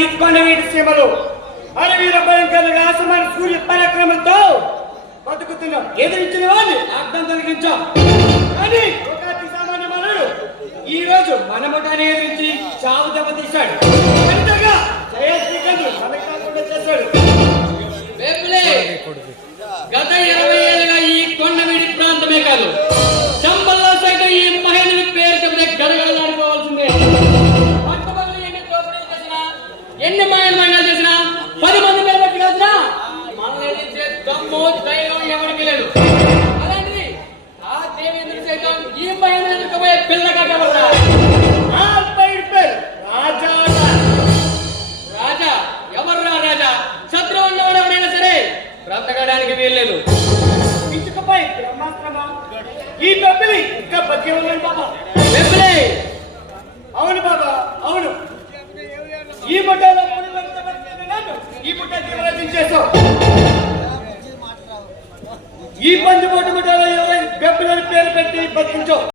ఈ కొండవీటి సీమలో అరవీర భయంకర రాసమాన సూర్య పరాక్రమంతో బతుకుతున్నాం. ఎదిరించిన వాడిని అర్థం తొలగించాం. కానీ ఒక అతి సామాన్య మనడు ఈ రోజు మన ముఠాన్ని ఎదిరించి చావు దెబ్బతీశాడు. ఫలితంగా జయశ్రీకంతుడు మనకు కాకుండా చేశాడు. గత 20 ఏళ్ళుగా ఈ కొండవీడి ప్రాంతమే కాదు, చంబల్లో సైతం ఈ మహేంద్రుడి పేరు చెబితే గడగడలాడుకోవాల్సిందే. పట్టబడులు ఎన్ని దోపిడీలు చేసినా, ఎన్ని మాయలు చేసినా, 10 మంది మీద పెట్టి కాసినా మనల్ని ఎదిరించే దమ్ము ధైర్యం ఎవరికి లేదు. అలాంటిది ఆ దేవేంద్రుడు సైతం ఈ మహేంద్రుడు ఎదుర్కోబోయే పిల్లగా కబడ్డాడు. రాజా ఎవర్రా రాజా? శత్రువు ఉన్నవాడు ఎవరైనా సరే బ్రతకడానికి వీల్లేదు. ఇసుకపై బ్రహ్మాస్త్రమా? ఈ బెబ్బిలి ఇంకా బతికే ఉన్నాడు బాబా. బెబ్బిలి? అవును బాబా, అవును. ఈ ముఠాలో ఈ ముఠా జీవనదించేసావు. ఈ పంచుబోటు ముఠాలో ఎవరైనా బెబ్బిలని పేరు పెట్టి బతికించావు.